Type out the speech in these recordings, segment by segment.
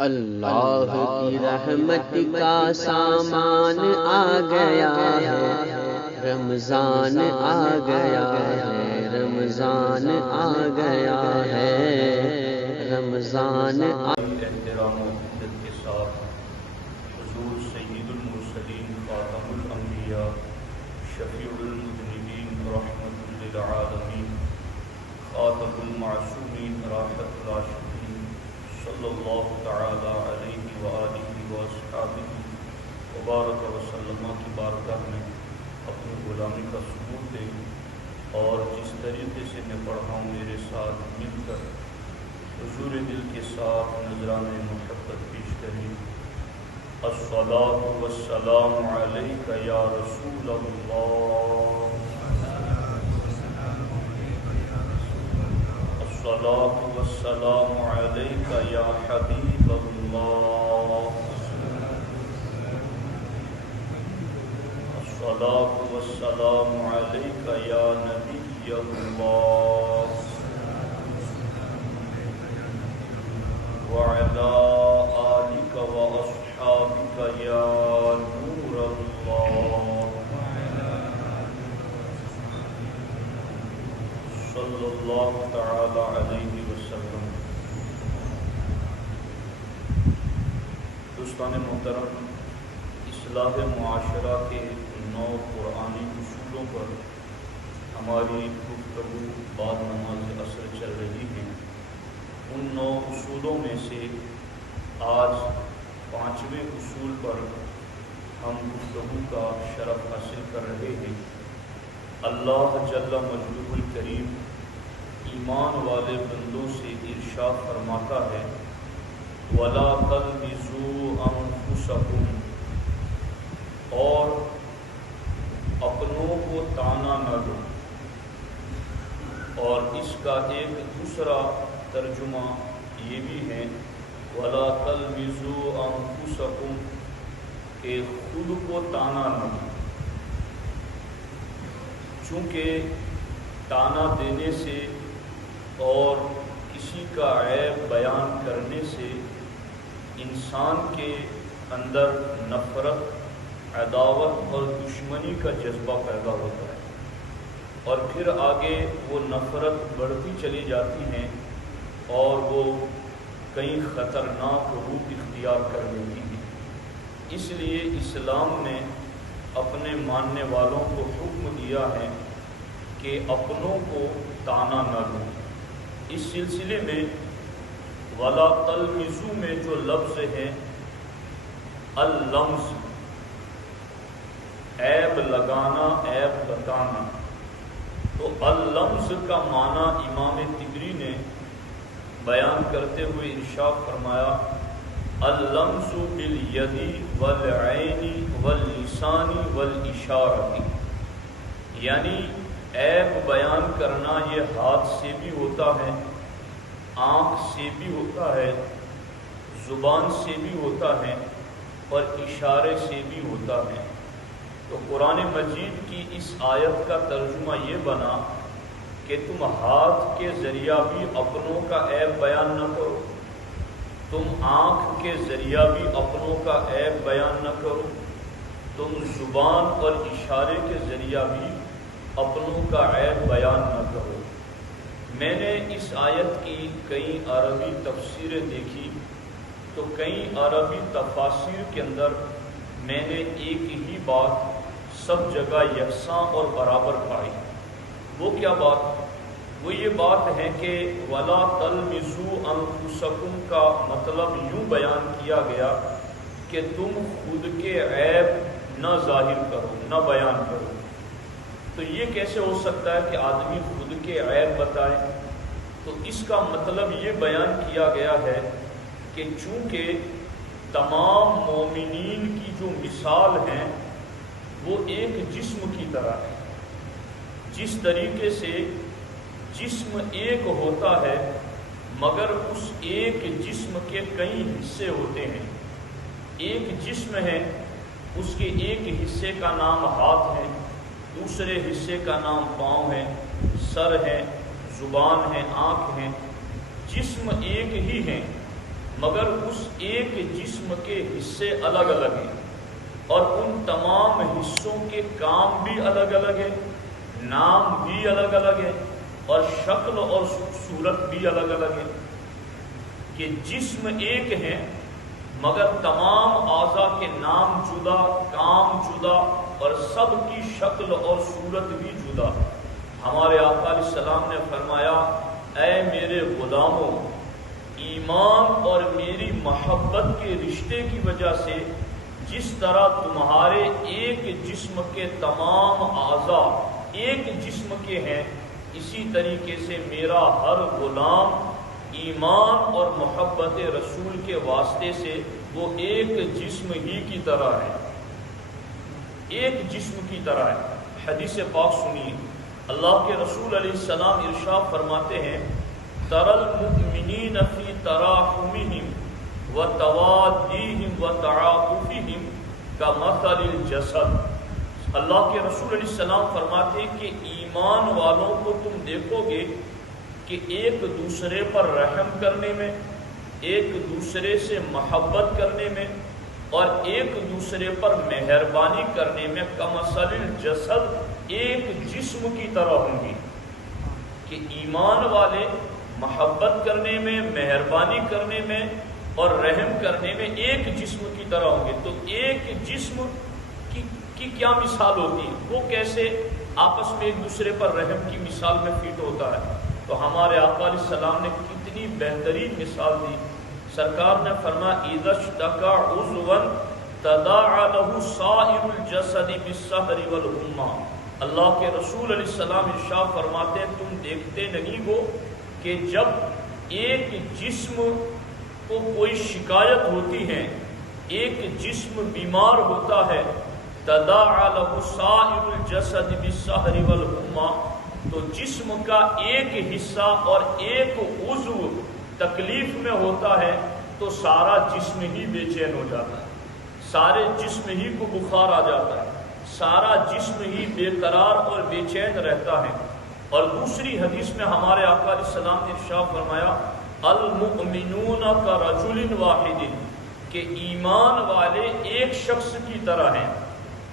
اللہ کی رحمت کا سامان آ گیا ہے، رمضان آ گیا ہے، رمضان آ گیا ہے، رمضان احترام و عزت کے ساتھ حضور سید المرسلین خاتم الانبیاء شفیع المذنبین رحمت للعالمین خاتم المعصومین راحت العاشقین صلی اللہ تعالی علیہ وآلہ واصحابہ وبارک وسلم کی بارگاہ میں اپنی غلامی کا ثبوت دے، اور جس طریقے سے میں پڑھا ہوں میرے ساتھ مل کر حضور دل کے ساتھ نذران محبت پیش کریں۔ الصلاۃ والسلام علیک یا رسول اللہ، الصلاۃ والسلام علیک یا حبیب اللہ، الصلاۃ والسلام علیک یا نبی اللہ، وعلى آلك وأصحابك يا نور الله، صلی اللہ تعالی علیہ وسلم۔ دوستان محترم، اصلاح معاشرہ کے 9 قرآنی اصولوں پر ہماری گفتگو بعد نماز عصر چل رہی ہے۔ ان 9 اصولوں میں سے آج 5ویں اصول پر ہم گفتگو کا شرف حاصل کر رہے ہیں۔ اللہ جل مجدہ الکریم ایمان والے بندوں سے ارشاد فرماتا ہے، وَلَا تَلْمِزُوا أَنفُسَكُمْ، اور اپنوں کو تانا نہ دو۔ اور اس کا ایک دوسرا ترجمہ یہ بھی ہے، وَلَا تَلْمِزُوا أَنفُسَكُمْ، کہ خود کو تانا نہ دو، چونکہ تانا دینے سے اور کسی کا عیب بیان کرنے سے انسان کے اندر نفرت، عداوت اور دشمنی کا جذبہ پیدا ہوتا ہے، اور پھر آگے وہ نفرت بڑھتی چلی جاتی ہے اور وہ کئی خطرناک روپ اختیار کر لیتی ہے۔ اس لیے اسلام نے اپنے ماننے والوں کو حکم دیا ہے کہ اپنوں کو تانا نہ دو۔ اس سلسلے میں وَلَا تَلْمِزُوا میں جو لفظ ہے اللمز، عیب لگانا، عیب بتانا، تو اللمز کا معنی امام طبری نے بیان کرتے ہوئے ارشاد فرمایا، اللمز بالید والعین واللسان والاشارہ، یعنی عیب بیان کرنا یہ ہاتھ سے بھی ہوتا ہے، آنکھ سے بھی ہوتا ہے، زبان سے بھی ہوتا ہے، اور اشارے سے بھی ہوتا ہے۔ تو قرآن مجید کی اس آیت کا ترجمہ یہ بنا کہ تم ہاتھ کے ذریعہ بھی اپنوں کا عیب بیان نہ کرو، تم آنکھ کے ذریعہ بھی اپنوں کا عیب بیان نہ کرو، تم زبان اور اشارے کے ذریعہ بھی اپنوں کا عیب بیان نہ کرو۔ میں نے اس آیت کی کئی عربی تفسیریں دیکھی تو کئی عربی تفاسیر کے اندر میں نے ایک ہی بات سب جگہ یکساں اور برابر پائی۔ وہ کیا بات؟ وہ یہ بات ہے کہ وَلَا تَلْمِزُوا أَنفُسَكُمْ کا مطلب یوں بیان کیا گیا کہ تم خود کے عیب نہ ظاہر کرو، نہ بیان کرو۔ تو یہ کیسے ہو سکتا ہے کہ آدمی خود کے عیب بتائے؟ تو اس کا مطلب یہ بیان کیا گیا ہے کہ چونکہ تمام مومنین کی جو مثال ہیں وہ ایک جسم کی طرح ہے، جس طریقے سے جسم ایک ہوتا ہے مگر اس ایک جسم کے کئی حصے ہوتے ہیں۔ ایک جسم ہے، اس کے ایک حصے کا نام ہاتھ ہے، دوسرے حصے کا نام پاؤں ہے، سر ہے، زبان ہے، آنکھ ہے، جسم ایک ہی ہیں مگر اس ایک جسم کے حصے الگ الگ ہیں، اور ان تمام حصوں کے کام بھی الگ الگ ہیں، نام بھی الگ الگ ہے، اور شکل اور صورت بھی الگ الگ ہے۔ کہ جسم ایک ہے مگر تمام اعضاء کے نام جدا، کام جدا، اور سب کی شکل اور صورت بھی جدا۔ ہمارے آقا علیہ السلام نے فرمایا، اے میرے غلاموں، ایمان اور میری محبت کے رشتے کی وجہ سے جس طرح تمہارے ایک جسم کے تمام اعضاء ایک جسم کے ہیں، اسی طریقے سے میرا ہر غلام ایمان اور محبت رسول کے واسطے سے وہ ایک جسم ہی کی طرح ہے، ایک جسم کی طرح ہے۔ حدیث پاک سنیے، اللہ کے رسول علیہ السلام ارشاد فرماتے ہیں، تَرَى الْمُؤْمِنِينَ فِي تَرَاحُمِهِمْ وَتَوَادِّيهِمْ وَتَعَاطُفِهِمْ كَمَثَلِ الْجَسَدِ۔ اللہ کے رسول علیہ السلام فرماتے ہیں کہ ایمان والوں کو تم دیکھو گے کہ ایک دوسرے پر رحم کرنے میں، ایک دوسرے سے محبت کرنے میں، اور ایک دوسرے پر مہربانی کرنے میں کمثل الجسد، ایک جسم کی طرح ہوں گی۔ کہ ایمان والے محبت کرنے میں، مہربانی کرنے میں اور رحم کرنے میں ایک جسم کی طرح ہوں گے۔ تو ایک جسم کی کیا مثال ہوتی ہے؟ وہ کیسے آپس میں ایک دوسرے پر رحم کی مثال میں فٹ ہوتا ہے؟ تو ہمارے آقا علیہ السلام نے کتنی بہترین مثال دی۔ سرکار نے فرمایا، اذا اشتکا عضوا تداعى له سائر الجسد بالسحر والحمى۔ اللہ کے رسول علیہ السلام ارشاد فرماتے ہیں، تم دیکھتے نہیں ہو کہ جب ایک جسم کو کوئی شکایت ہوتی ہے، ایک جسم بیمار ہوتا ہے، تداعى له سائر الجسد بالسحر والحمى، تو جسم کا ایک حصہ اور ایک عضو تکلیف میں ہوتا ہے تو سارا جسم ہی بے چین ہو جاتا ہے، سارے جسم ہی کو بخار آ جاتا ہے، سارا جسم ہی بے قرار اور بے چین رہتا ہے۔ اور دوسری حدیث میں ہمارے آقا علیہ السلام نے ارشاد فرمایا، المؤمنون کرجل واحد، کہ ایمان والے ایک شخص کی طرح ہیں،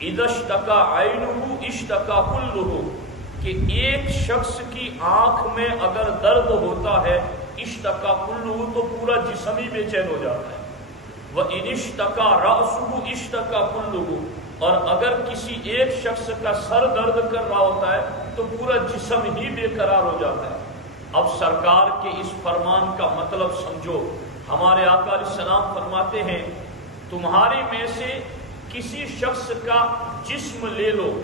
اذا اشتکا عینہ اشتکا کلہ، کہ ایک شخص کی آنکھ میں اگر درد ہوتا ہے، اشتکا کلہ، تو پورا جسم ہی بے چین ہو جاتا ہے۔ وَإِنِ اشْتَكَى رَأْسُهُ اشْتَكَى كُلُّهُ، اور اگر کسی ایک شخص کا سر درد کر رہا ہوتا ہے تو پورا جسم ہی بے قرار ہو جاتا ہے۔ اب سرکار کے اس فرمان کا مطلب سمجھو۔ ہمارے آقا علیہ السلام فرماتے ہیں، تمہارے میں سے کسی شخص کا جسم لے لو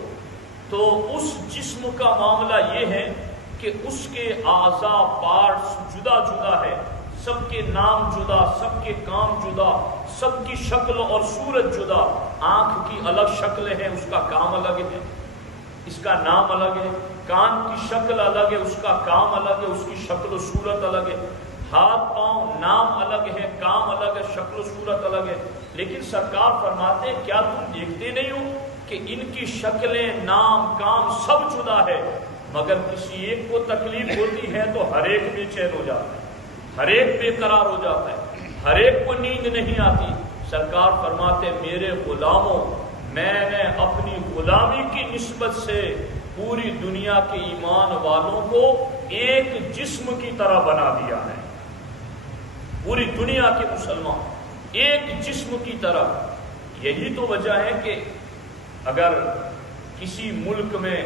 تو اس جسم کا معاملہ یہ ہے کہ اس کے اعضاء پارٹس جدا جدا ہے، سب کے نام جدا، سب کے کام جدا، سب کی شکل اور صورت جدا۔ آنکھ کی الگ شکل ہے، اس کا کام الگ ہے، اس کا نام الگ ہے۔ کان کی شکل الگ ہے، اس کا کام الگ ہے، اس کی شکل و صورت الگ ہے۔ ہاتھ پاؤں نام الگ ہے، کام الگ ہے، شکل و صورت الگ ہے۔ لیکن سرکار فرماتے ہیں، کیا تم دیکھتے نہیں ہو کہ ان کی شکلیں، نام، کام سب جدا ہے، مگر کسی ایک کو تکلیف ہوتی ہے تو ہر ایک بے چین ہو جاتا ہے، ہر ایک بے قرار ہو جاتا ہے، ہر ایک کو نیند نہیں آتی۔ سرکار فرماتے، میرے غلاموں، میں نے اپنی غلامی کی نسبت سے پوری دنیا کے ایمان والوں کو ایک جسم کی طرح بنا دیا ہے۔ پوری دنیا کے مسلمان ایک جسم کی طرح۔ یہی تو وجہ ہے کہ اگر کسی ملک میں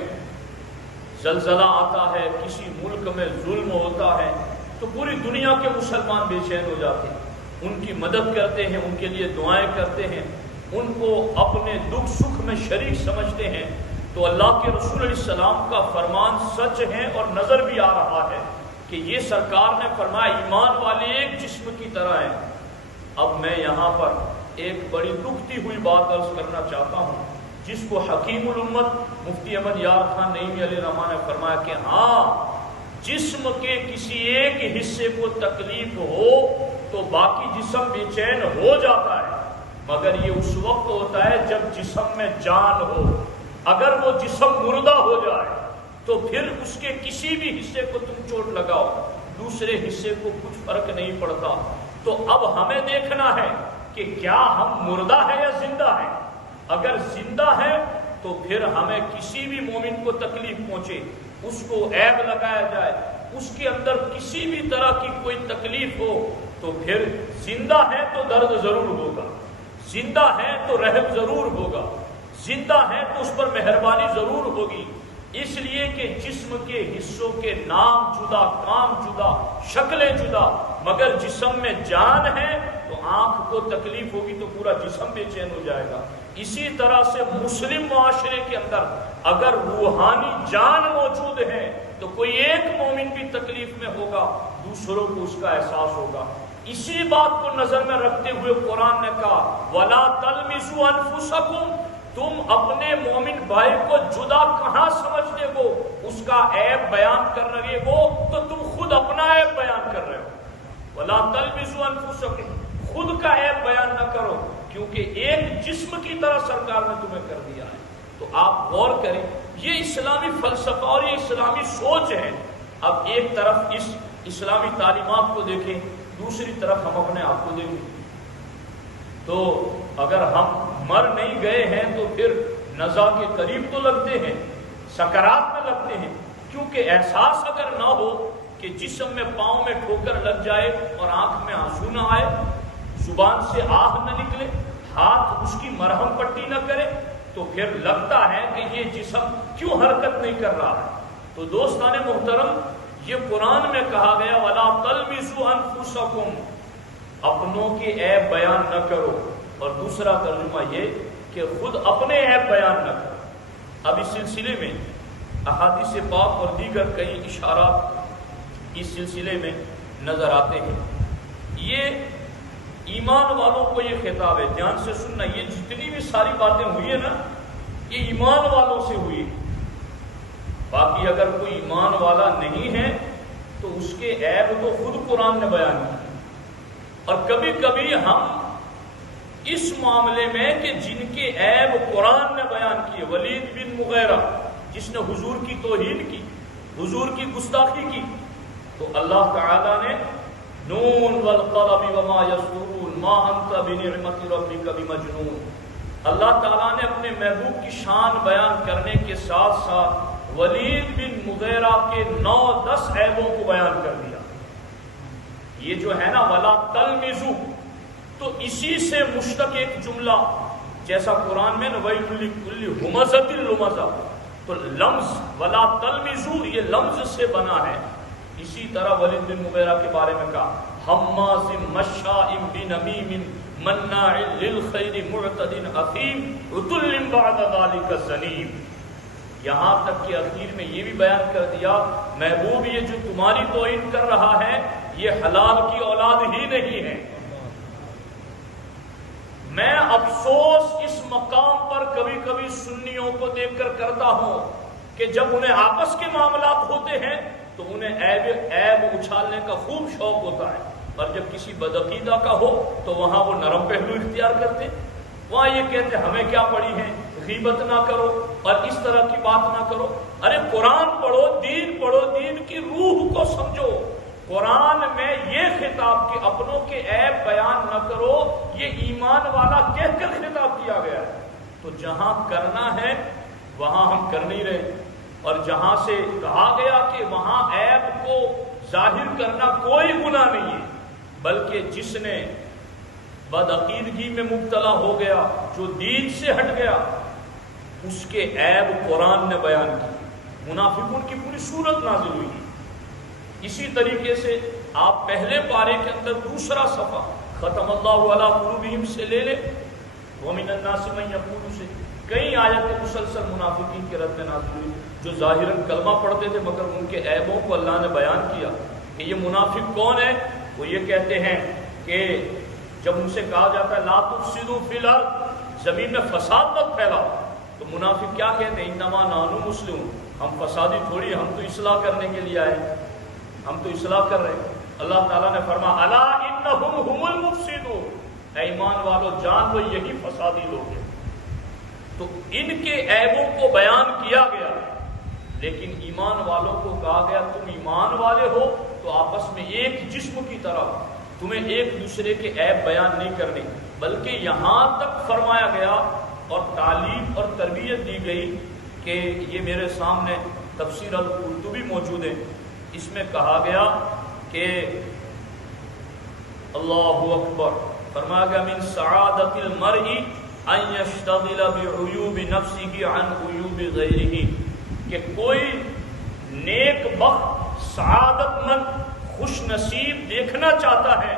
زلزلہ آتا ہے، کسی ملک میں ظلم ہوتا ہے، تو پوری دنیا کے مسلمان بے چین ہو جاتے ہیں، ان کی مدد کرتے ہیں، ان کے لیے دعائیں کرتے ہیں، ان کو اپنے دکھ سکھ میں شریک سمجھتے ہیں۔ تو اللہ کے رسول علیہ السلام کا فرمان سچ ہے اور نظر بھی آ رہا ہے کہ یہ سرکار نے فرمایا، ایمان والے ایک جسم کی طرح ہیں۔ اب میں یہاں پر ایک بڑی دکھتی ہوئی بات عرض کرنا چاہتا ہوں، جس کو حکیم الامت مفتی احمد یار خان نعیمی علیہ الرحمہ نے فرمایا کہ ہاں، جسم کے کسی ایک حصے کو تکلیف ہو تو باقی جسم بے چین ہو جاتا ہے، مگر یہ اس وقت ہوتا ہے جب جسم میں جان ہو۔ اگر وہ جسم مردہ ہو جائے تو پھر اس کے کسی بھی حصے کو تم چوٹ لگاؤ، دوسرے حصے کو کچھ فرق نہیں پڑتا۔ تو اب ہمیں دیکھنا ہے کہ کیا ہم مردہ ہے یا زندہ ہے. اگر زندہ ہے تو پھر ہمیں کسی بھی مومن کو تکلیف پہنچے، اس کو عیب لگایا جائے، اس کے اندر کسی بھی طرح کی کوئی تکلیف ہو، تو پھر زندہ ہے تو درد ضرور ہوگا، زندہ ہے تو رحم ضرور ہوگا، زندہ ہے تو اس پر مہربانی ضرور ہوگی. اس لیے کہ جسم کے حصوں کے نام جدا، کام جدا، شکلیں جدا، مگر جسم میں جان ہے تو آنکھ کو تکلیف ہوگی تو پورا جسم بے چین ہو جائے گا. اسی طرح سے مسلم معاشرے کے اندر اگر روحانی جان موجود ہے تو کوئی ایک مومن بھی تکلیف میں ہوگا، دوسروں کو اس کا احساس ہوگا. اسی بات کو نظر میں رکھتے ہوئے قرآن نے کہا وَلَا تَلْمِزُوا أَنفُسَكُمْ، تم اپنے مومن بھائی کو جدا کہاں سمجھتے ہو؟ اس کا عیب بیان کر رہے ہو تو تم خود اپنا عیب بیان کر رہے ہو. وَلَا تَلْمِزُوا أَنفُسَكُمْ، خود کا عیب بیان نہ کرو، کیونکہ ایک جسم کی طرح سرکار نے تمہیں کر دیا ہے. تو آپ غور کریں، یہ اسلامی فلسفہ اور یہ اسلامی سوچ ہے. اب ایک طرف اس اسلامی تعلیمات کو دیکھیں، دوسری طرف ہم اپنے آپ کو دیکھیں. تو اگر ہم مر نہیں گئے ہیں تو پھر نزا کے قریب تو لگتے ہیں، سکرات میں لگتے ہیں، کیونکہ احساس اگر نہ ہو کہ جسم میں پاؤں میں ٹھوکر لگ جائے اور آنکھ میں آنسو نہ آئے، زبان سے آہ نہ نکلے، ہاتھ اس کی مرہم پٹی نہ کرے، تو پھر لگتا ہے کہ یہ جسم کیوں حرکت نہیں کر رہا ہے. تو دوستان محترم، یہ قرآن میں کہا گیا وَلَا تَلْمِزُوا أَنفُسَكُمْ، اپنوں کے عیب بیان نہ کرو. اور دوسرا ترجمہ یہ کہ خود اپنے عیب بیان نہ کرو. اب اس سلسلے میں احادیث پاک اور دیگر کئی اشارات اس سلسلے میں نظر آتے ہیں. یہ ایمان والوں کو یہ خطاب ہے، دھیان سے سننا. یہ جتنی بھی ساری باتیں ہوئی ہیں نا، یہ ایمان والوں سے ہوئی. باقی اگر کوئی ایمان والا نہیں ہے تو اس کے عیب تو خود قرآن نے بیان کیا. اور کبھی کبھی ہم اس معاملے میں کہ جن کے عیب قرآن نے بیان کیے، ولید بن مغیرہ جس نے حضور کی توہین کی، حضور کی گستاخی کی، تو اللہ تعالیٰ نے نون والقلم وما یسطرون ما انت بنعمت ربک بمجنون، اللہ تعالیٰ نے اپنے محبوب کی شان بیان کرنے کے ساتھ ساتھ ولید بن مغیرہ کے 9-10 عیبوں کو بیان کر دیا. یہ جو ہے نا ولا تلمزو، تو اسی سے مشتق ایک جملہ جیسا قرآن میں وَيْلٌ لِكُلِّ ہُمَزَةٍ لُمَزَةٍ، تو لمز ولا تلمزو یہ لمز سے بنا ہے. اسی طرح ولید بن مغیرہ کے بارے میں کہا حماز مشاء بنمیم مناع للخیر معتد اثیم عتل بعد ذلك زنیم. یہاں تک کہ اخیر میں یہ بھی بیان کر دیا محبوب یہ جو تمہاری توہین کر رہا ہے یہ حلال کی اولاد ہی نہیں ہے. میں افسوس اس مقام پر کبھی کبھی سنیوں کو دیکھ کر کرتا ہوں کہ جب انہیں آپس کے معاملات ہوتے ہیں تو انہیں عیب اچھالنے کا خوب شوق ہوتا ہے، اور جب کسی بدعقیدہ کا ہو تو وہاں وہ نرم پہلو اختیار کرتے، وہاں یہ کہتے ہمیں کیا پڑی ہے، غیبت نہ کرو اور اس طرح کی بات نہ کرو. ارے قرآن پڑھو، دین کی روح کو سمجھو. قرآن میں یہ خطاب کہ اپنوں کے عیب بیان نہ کرو، یہ ایمان والا کہہ کر خطاب کیا گیا ہے. تو جہاں کرنا ہے وہاں ہم کر نہیں رہے، اور جہاں سے کہا گیا کہ وہاں عیب کو ظاہر کرنا کوئی گناہ نہیں ہے، بلکہ جس نے بدعقیدگی میں مبتلا ہو گیا، جو دین سے ہٹ گیا، اس کے عیب قرآن نے بیان کی. منافقون کی پوری صورت نازل ہوئی. اسی طریقے سے آپ پہلے پارے کے اندر دوسرا صفحہ ختم اللہ علی قلوبہم سے لے لیں، ومن الناس من یقول سے کئی آیتیں مسلسل منافقین کے رد میں نازل ہوئی جو ظاہراً کلمہ پڑھتے تھے مگر ان کے عیبوں کو اللہ نے بیان کیا کہ یہ منافق کون ہے. وہ یہ کہتے ہیں کہ جب ان سے کہا جاتا ہے لا تفسدوا فی الارض، زمین میں فساد مت پھیلاؤ، تو منافق کیا کہتے ہیں انما نحن مسلمون، ہم فسادی تھوڑی، ہم تو اصلاح کرنے کے لیے آئے، ہم تو اصلاح کر رہے ہیں. اللہ تعالیٰ نے فرمایا الا انہم هم المفسدون، اے ایمان والو جان لو یہی فسادی لوگ ہیں. تو ان کے عیبوں کو بیان کیا گیا، لیکن ایمان والوں کو کہا گیا تم ایمان والے ہو تو آپس میں ایک جسم کی طرح تمہیں ایک دوسرے کے عیب بیان نہیں کرنے، بلکہ یہاں تک فرمایا گیا اور تعلیم اور تربیت دی گئی کہ یہ میرے سامنے تفسیر القرطبی موجود ہے، اس میں کہا گیا کہ اللہ اکبر، فرمایا گیا من سعادت المرء ان یشتغل بعیوب نفسہ عن عیوب غیرہ، کہ کوئی نیک بخت سعادت مند خوش نصیب دیکھنا چاہتا ہے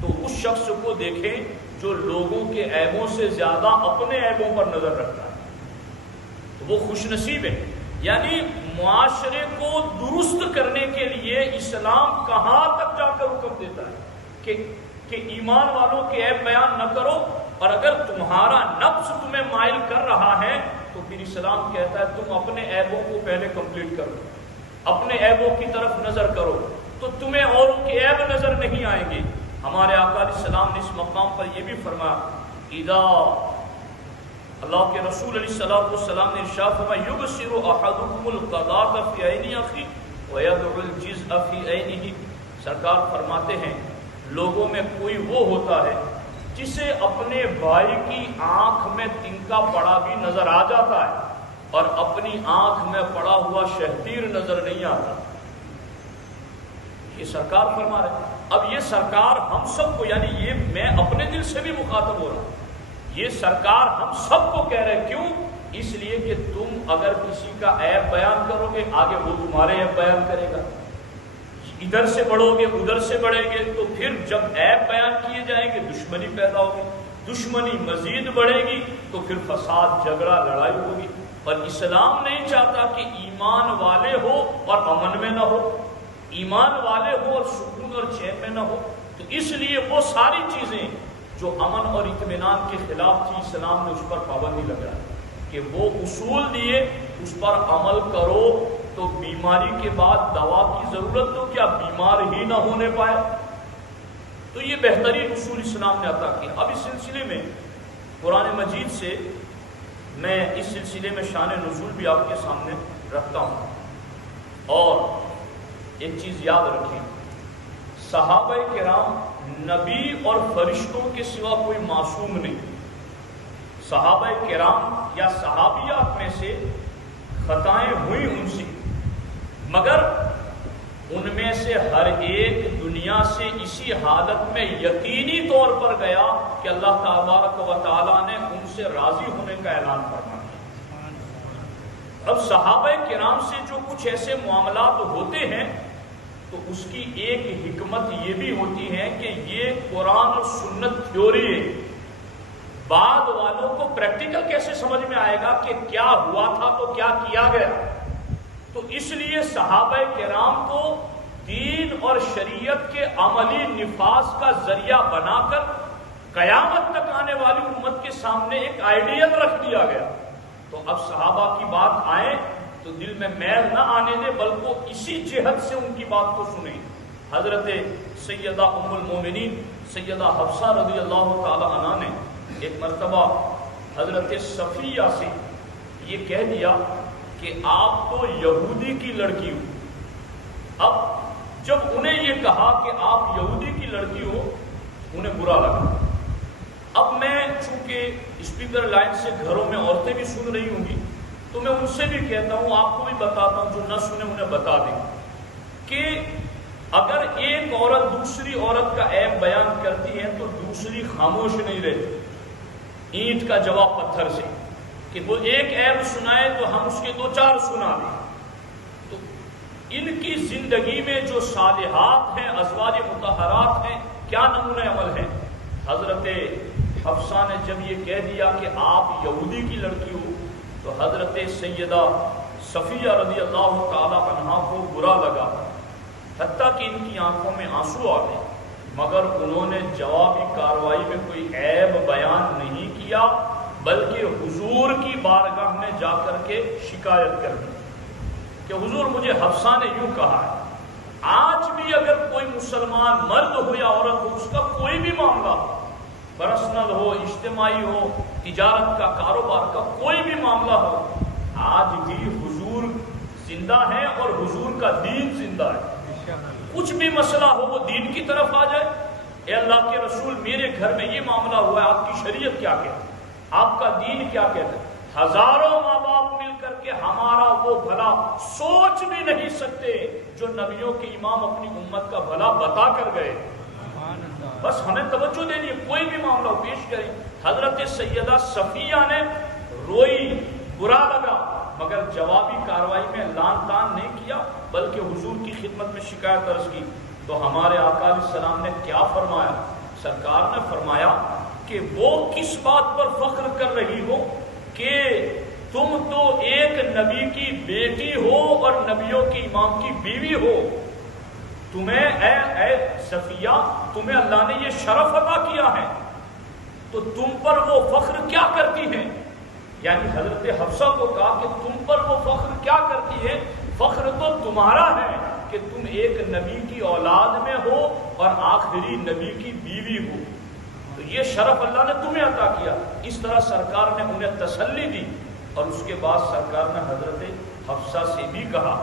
تو اس شخص کو دیکھیں جو لوگوں کے عیبوں سے زیادہ اپنے عیبوں پر نظر رکھتا ہے، تو وہ خوش نصیب ہے۔ یعنی معاشرے کو درست کرنے کے لیے اسلام کہاں تک جا کر حکم دیتا ہے کہ ایمان والوں کے عیب بیان نہ کرو، اور اگر تمہارا نفس تمہیں مائل کر رہا ہے تو پھر اسلام کہتا ہے تم اپنے عیبوں کو پہلے کمپلیٹ کرو، اپنے عیبوں کی طرف نظر کرو، تو تمہیں اوروں کے عیب نظر نہیں آئیں گے۔ ہمارے آقا علیہ السلام نے اس مقام پر یہ بھی فرمایا، اذا اللہ کے رسول علیہ السلام نے ارشاد فرمایا یبصر احدکم القضاء فی عین اخیہ ویدعو الجزء فی عینہ، سرکار فرماتے ہیں لوگوں میں کوئی وہ ہوتا ہے جسے اپنے بھائی کی آنکھ میں تنکا پڑا بھی نظر آ جاتا ہے اور اپنی آنکھ میں پڑا ہوا شہتیر نظر نہیں آتا۔ یہ سرکار فرما رہے ہیں۔ اب یہ سرکار ہم سب کو، یعنی یہ میں اپنے دل سے بھی مخاطب ہو رہا ہوں، یہ سرکار ہم سب کو کہہ رہے، کیوں؟ اس لیے کہ تم اگر کسی کا عیب بیان کرو گے آگے وہ تمہارے عیب بیان کرے گا، ادھر سے بڑھو گے ادھر سے بڑھیں گے، تو پھر جب عیب بیان کیے جائیں گے دشمنی پیدا ہوگی، دشمنی مزید بڑھے گی تو پھر فساد، جھگڑا، لڑائی ہوگی۔ اور اسلام نہیں چاہتا کہ ایمان والے ہو اور امن میں نہ ہو، ایمان والے ہو اور سکون اور چین میں نہ ہو، تو اس لیے وہ ساری چیزیں جو امن اور اطمینان کے خلاف تھی اسلام نے اس پر پابندی لگائی کہ وہ اصول دیے اس پر عمل کرو تو بیماری کے بعد دوا کی ضرورت تو کیا بیمار ہی نہ ہونے پائے۔ تو یہ بہترین اصول اسلام نے عطا کیا۔ اب اس سلسلے میں قرآن مجید سے میں اس سلسلے میں شان نزول بھی آپ کے سامنے رکھتا ہوں، اور ایک چیز یاد رکھیں، صحابہ کرام نبی اور فرشتوں کے سوا کوئی معصوم نہیں۔ صحابہ کرام یا صحابیات میں سے خطائیں ہوئی ان سے، مگر ان میں سے ہر ایک دنیا سے اسی حالت میں یقینی طور پر گیا کہ اللہ تبارک و تعالیٰ نے ان سے راضی ہونے کا اعلان فرما دیا۔ اب صحابہ کرام سے جو کچھ ایسے معاملات ہوتے ہیں تو اس کی ایک حکمت یہ بھی ہوتی ہے کہ یہ قرآن اور سنت تھیوری ہے، بعد والوں کو پریکٹیکل کیسے سمجھ میں آئے گا کہ کیا ہوا تھا تو کیا کیا گیا۔ تو اس لیے صحابہ کرام کو دین اور شریعت کے عملی نفاذ کا ذریعہ بنا کر قیامت تک آنے والی امت کے سامنے ایک آئیڈیل رکھ دیا گیا۔ تو اب صحابہ کی بات آئے تو دل میں میل نہ آنے دے، بلکہ اسی جہت سے ان کی بات کو سنیں۔ حضرت سیدہ ام المومنین سیدہ حفصہ رضی اللہ تعالی عنہ نے ایک مرتبہ حضرت صفیہ سے یہ کہہ دیا کہ آپ تو یہودی کی لڑکی ہو۔ اب جب انہیں یہ کہا کہ آپ یہودی کی لڑکی ہو انہیں برا لگا۔ اب میں چونکہ اسپیکر لائن سے گھروں میں عورتیں بھی سن رہی ہوں گی تو میں ان سے بھی کہتا ہوں، آپ کو بھی بتاتا ہوں، جو نہ سنے انہیں بتا دیں کہ اگر ایک عورت دوسری عورت کا عیب بیان کرتی ہے تو دوسری خاموش نہیں رہتی، اینٹ کا جواب پتھر سے، کہ وہ ایک عیب سنائے تو ہم اس کے 2-4 سنا دیں۔ تو ان کی زندگی میں جو صالحات ہیں، ازواج مطہرات ہیں، کیا نمونہ عمل ہیں؟ حضرت حفصہ نے جب یہ کہہ دیا کہ آپ یہودی کی لڑکی ہو تو حضرت سیدہ صفیہ رضی اللہ تعالی عنہا کو برا لگا، حتیٰ کہ ان کی آنکھوں میں آنسو آ گئے، مگر انہوں نے جوابی کارروائی میں کوئی عیب بیان نہیں کیا، بلکہ حضور کی بارگاہ میں جا کر کے شکایت کر دی کہ حضور مجھے حفصہ نے یوں کہا ہے۔ آج بھی اگر کوئی مسلمان مرد ہو یا عورت ہو، اس کا کوئی بھی معاملہ، پرسنل ہو، اجتماعی ہو، تجارت کا، کاروبار کا، کوئی بھی معاملہ ہو، آج بھی حضور زندہ ہے اور حضور کا دین زندہ ہے۔ کچھ بھی مسئلہ ہو وہ دین کی طرف آ جائے، اللہ کے رسول میرے گھر میں یہ معاملہ ہوا ہے، آپ کی شریعت کیا کہتی ہے، آپ کا دین کیا کہتا ہے؟ ہزاروں ماں باپ مل کر کے ہمارا وہ بھلا سوچ بھی نہیں سکتے جو نبیوں کے امام اپنی امت کا بھلا بتا کر گئے۔ بس ہمیں توجہ دینی ہے، کوئی بھی معاملہ پیش کریں۔ حضرت سیدہ صفیہ نے روئی، برا لگا، مگر جوابی کاروائی میں لان تان نہیں کیا، بلکہ حضور کی خدمت میں شکایت درج کی۔ تو ہمارے آقا علیہ السلام نے کیا فرمایا؟ سرکار نے فرمایا کہ وہ کس بات پر فخر کر رہی ہو کہ تم تو ایک نبی کی بیٹی ہو اور نبیوں کے امام کی بیوی ہو، تمہیں اے صفیہ تمہیں اللہ نے یہ شرف عطا کیا ہے، تو تم پر وہ فخر کیا کرتی ہیں؟ یعنی حضرت حفصہ کو کہا کہ تم پر وہ فخر کیا کرتی ہے؟ فخر تو تمہارا ہے کہ تم ایک نبی کی اولاد میں ہو اور آخری نبی کی بیوی ہو، تو یہ شرف اللہ نے تمہیں عطا کیا۔ اس طرح سرکار نے انہیں تسلی دی، اور اس کے بعد سرکار نے حضرت حفصہ سے بھی کہا،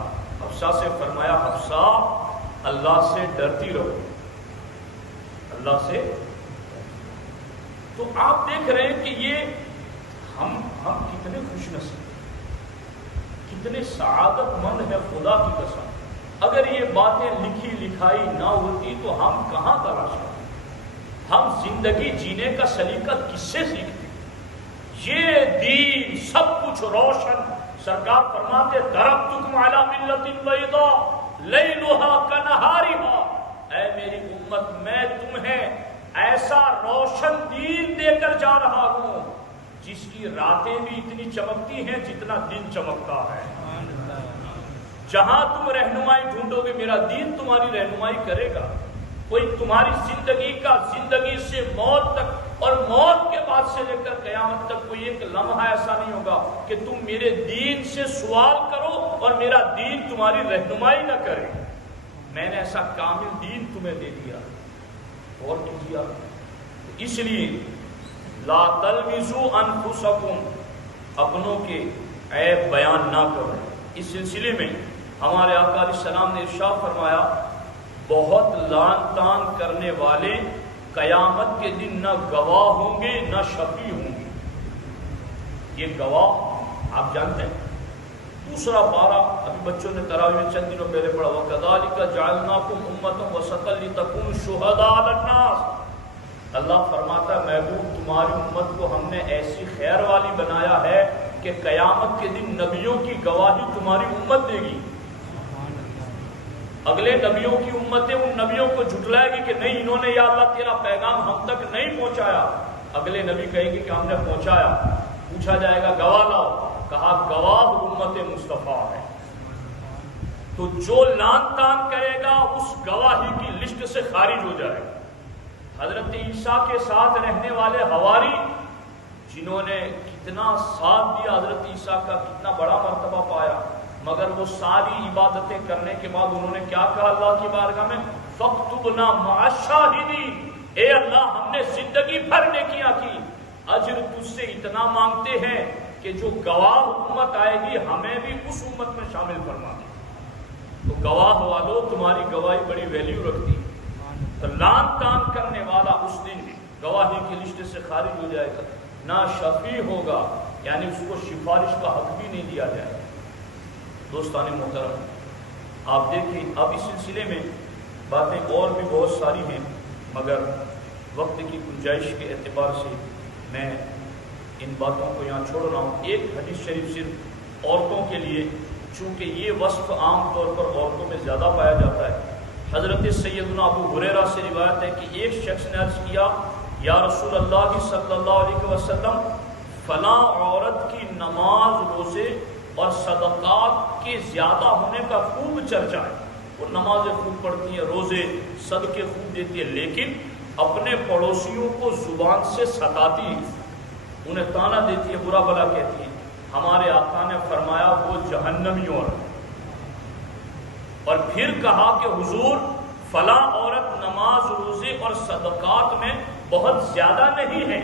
حفصہ سے فرمایا حفصہ اللہ سے ڈرتی رہو، اللہ سے۔ تو آپ دیکھ رہے ہیں کہ یہ ہم کتنے خوش نصیب، کتنے سعادت مند ہیں خدا کی قسم۔ اگر یہ باتیں لکھی لکھائی نہ ہوتی تو ہم کہاں تلاش کرتے؟ ہم زندگی جینے کا سلیقہ کس سے سیکھتے؟ یہ دین سب کچھ روشن، سرکار فرماتے ترکتکم علی ملت بیضاء لیلھا کنہارھا، اے میری امت میں تمہیں ایسا روشن دین دے کر جا رہا ہوں جس کی راتیں بھی اتنی چمکتی ہیں جتنا دن چمکتا ہے۔ جہاں تم رہنمائی ڈھونڈو گے میرا دین تمہاری رہنمائی کرے گا۔ کوئی تمہاری زندگی سے موت تک اور موت کے بعد سے لے کر قیامت تک کوئی ایک لمحہ ایسا نہیں ہوگا کہ تم میرے دین سے سوال کرو اور میرا دین تمہاری رہنمائی نہ کرے۔ میں نے ایسا کامل دین تمہیں دے دیا، اور کیجیے۔ اس لیے لا تلمزوا انفسکم، اپنوں کے عیب بیان نہ کرو۔ اس سلسلے میں ہمارے آقا علیہ السلام نے ارشاد فرمایا بہت لان تان کرنے والے قیامت کے دن نہ گواہ ہوں گے نہ شفیع ہوں گے۔ یہ گواہ آپ جانتے ہیں، دوسرا پارہ ابھی بچوں نے تراویح میں چند دنوں پہلے پڑھا، وَكَذَلِكَ جَعَلْنَاكُمْ أُمَّةً وَسَطًا لِتَكُونُوا شُهَدَاءَ عَلَى النَّاسِ۔ اللہ فرماتا ہے محبوب تمہاری امت کو ہم نے ایسی خیر والی بنایا ہے کہ قیامت کے دن نبیوں کی گواہی تمہاری امت دے گی۔ اگلے نبیوں کی امتیں ان نبیوں کو جھٹلائے گی کہ نہیں انہوں نے یا اللہ تیرا پیغام ہم تک نہیں پہنچایا، اگلے نبی کہے گی کہ ہم نے پہنچایا۔ پوچھا جائے گا گواہ لاؤ، کہا گواہ امت مصطفیٰ ہے۔ تو جو لان تان کرے گا اس گواہی کی لسٹ سے خارج ہو جائے گا۔ حضرت عیسیٰ کے ساتھ رہنے والے حواری جنہوں نے کتنا ساتھ دیا حضرت عیسیٰ کا، کتنا بڑا مرتبہ پایا، مگر وہ ساری عبادتیں کرنے کے بعد انہوں نے کیا کہا اللہ کی بارگاہ میں؟ فَاكْتُبْنَا مَعَ الشَّاهِدِينَ، اے اللہ ہم نے زندگی بھر نیکیاں کی، اجر تجھ سے اتنا مانگتے ہیں کہ جو گواہ امت آئے گی ہمیں بھی اس امت میں شامل فرما دے۔ تو گواہ والو تمہاری گواہی بڑی ویلیو رکھتی ہے۔ تو لان تان کرنے والا اس دن گواہی کی لسٹ سے خارج ہو جائے گا، نہ شفیع ہوگا، یعنی اس کو سفارش کا حق بھی نہیں دیا جائے گا۔ دوستان محترم آپ دیکھیں اب اس سلسلے میں باتیں اور بھی بہت ساری ہیں، مگر وقت کی گنجائش کے اعتبار سے میں ان باتوں کو یہاں چھوڑ رہا ہوں۔ ایک حدیث شریف صرف عورتوں کے لیے، چونکہ یہ وصف عام طور پر عورتوں میں زیادہ پایا جاتا ہے۔ حضرت سیدنا ابو ہریرہ سے روایت ہے کہ ایک شخص نے عرض کیا یا رسول اللہ صلی اللہ علیہ وسلم فلاں عورت کی نماز، روزے اور صدقات کے زیادہ ہونے کا خوب چرچا ہے، وہ نمازیں خوب پڑھتی ہیں، روزے صدقے خوب دیتی ہے، لیکن اپنے پڑوسیوں کو زبان سے ستاتی ہے، انہیں تانا دیتی ہے، برا بھلا کہتی ہے۔ ہمارے آقا نے فرمایا وہ جہنمیوں ہے، اور پھر کہا کہ حضور فلاں عورت نماز، روزے اور صدقات میں بہت زیادہ نہیں ہے،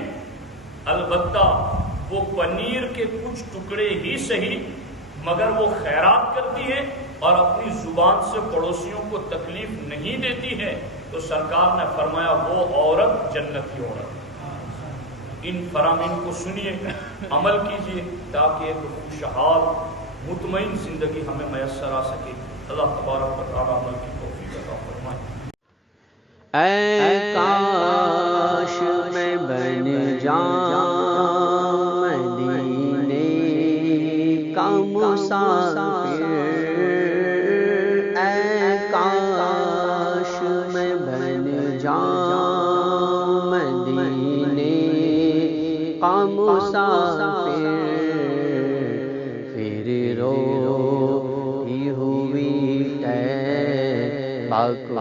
البتہ وہ پنیر کے کچھ ٹکڑے ہی صحیح مگر وہ خیرات کرتی ہے اور اپنی زبان سے پڑوسیوں کو تکلیف نہیں دیتی ہے تو سرکار نے فرمایا وہ عورت جنتی عورت۔ ان فرامین کو سنیے، عمل کیجیے تاکہ ایک خوشحال مطمئن زندگی ہمیں میسر آ سکے۔ اللہ تبارک و تعالی عمل کی توفیق عطا فرمائے۔ اے کاش میں بن جاؤں مدینے کا مسافر، اے کاش میں بن جاؤں مدینے کا مسافر، پھر روئی ہوئی طیبہ کو